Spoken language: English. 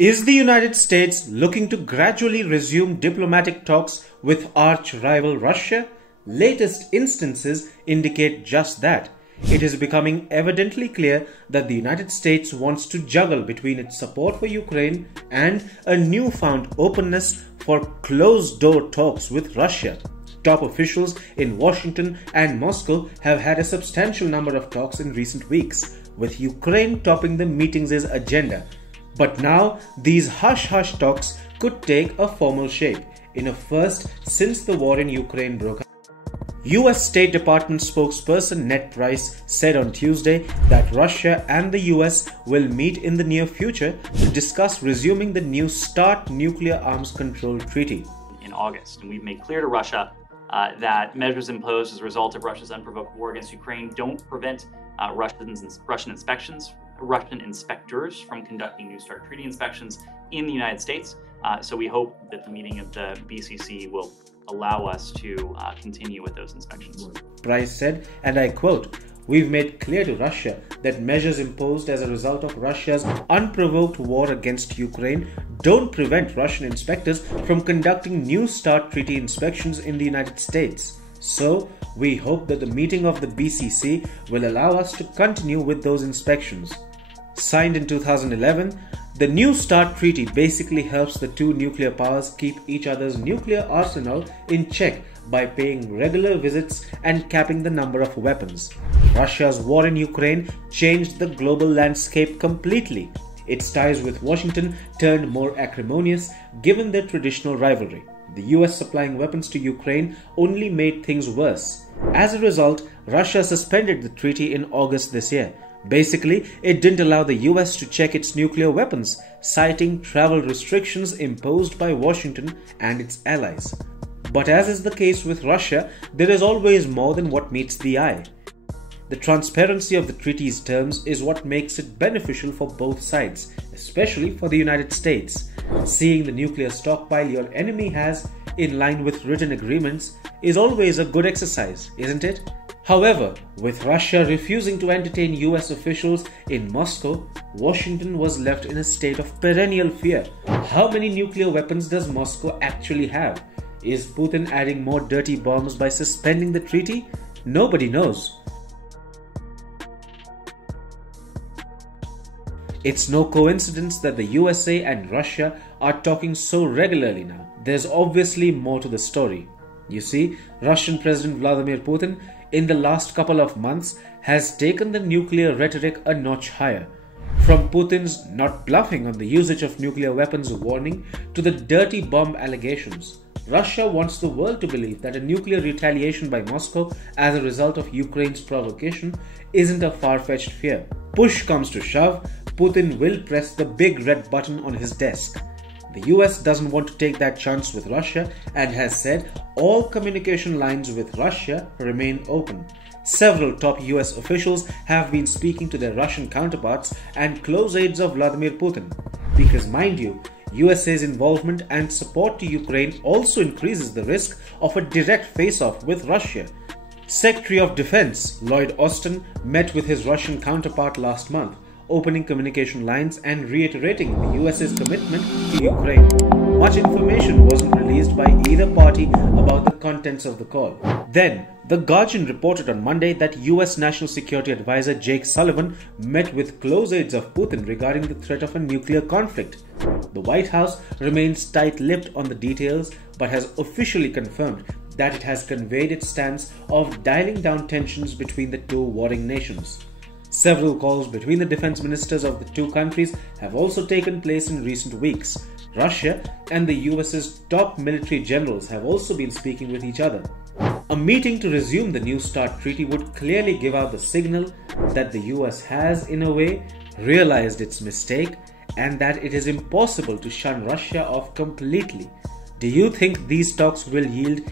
Is the United States looking to gradually resume diplomatic talks with arch-rival Russia? Latest instances indicate just that. It is becoming evidently clear that the United States wants to juggle between its support for Ukraine and a newfound openness for closed-door talks with Russia. Top officials in Washington and Moscow have had a substantial number of talks in recent weeks, with Ukraine topping the meeting's agenda. But now, these hush-hush talks could take a formal shape, in a first since the war in Ukraine broke out. US State Department spokesperson Ned Price said on Tuesday that Russia and the US will meet in the near future to discuss resuming the New START nuclear arms control treaty. In August, and we've made clear to Russia that measures imposed as a result of Russia's unprovoked war against Ukraine don't prevent Russian inspectors from conducting New START treaty inspections in the United States. So we hope that the meeting of the BCC will allow us to continue with those inspections. Price said, and I quote, "We've made clear to Russia that measures imposed as a result of Russia's unprovoked war against Ukraine don't prevent Russian inspectors from conducting New START treaty inspections in the United States. So, we hope that the meeting of the BCC will allow us to continue with those inspections." Signed in 2011, the New START treaty basically helps the two nuclear powers keep each other's nuclear arsenal in check by paying regular visits and capping the number of weapons. Russia's war in Ukraine changed the global landscape completely. Its ties with Washington turned more acrimonious given their traditional rivalry. The US supplying weapons to Ukraine only made things worse. As a result, Russia suspended the treaty in August this year. Basically, it didn't allow the US to check its nuclear weapons, citing travel restrictions imposed by Washington and its allies. But as is the case with Russia, there is always more than what meets the eye. The transparency of the treaty's terms is what makes it beneficial for both sides, especially for the United States. Seeing the nuclear stockpile your enemy has in line with written agreements is always a good exercise, isn't it? However, with Russia refusing to entertain US officials in Moscow, Washington was left in a state of perennial fear. How many nuclear weapons does Moscow actually have? Is Putin adding more dirty bombs by suspending the treaty? Nobody knows. It's no coincidence that the USA and Russia are talking so regularly now. There's obviously more to the story. You see, Russian President Vladimir Putin in the last couple of months has taken the nuclear rhetoric a notch higher. From Putin's not bluffing on the usage of nuclear weapons warning to the dirty bomb allegations, Russia wants the world to believe that a nuclear retaliation by Moscow as a result of Ukraine's provocation isn't a far-fetched fear. Push comes to shove, Putin will press the big red button on his desk. The US doesn't want to take that chance with Russia and has said all communication lines with Russia remain open. Several top US officials have been speaking to their Russian counterparts and close aides of Vladimir Putin. Because mind you, USA's involvement and support to Ukraine also increases the risk of a direct face-off with Russia. Secretary of Defense Lloyd Austin met with his Russian counterpart last month, opening communication lines and reiterating the US's commitment to Ukraine. Much information wasn't released by either party about the contents of the call. Then, The Guardian reported on Monday that US National Security Advisor Jake Sullivan met with close aides of Putin regarding the threat of a nuclear conflict. The White House remains tight-lipped on the details but has officially confirmed that it has conveyed its stance of dialing down tensions between the two warring nations. Several calls between the defense ministers of the two countries have also taken place in recent weeks. Russia and the US's top military generals have also been speaking with each other. A meeting to resume the New START treaty would clearly give out the signal that the US has, in a way, realized its mistake and that it is impossible to shun Russia off completely. Do you think these talks will yield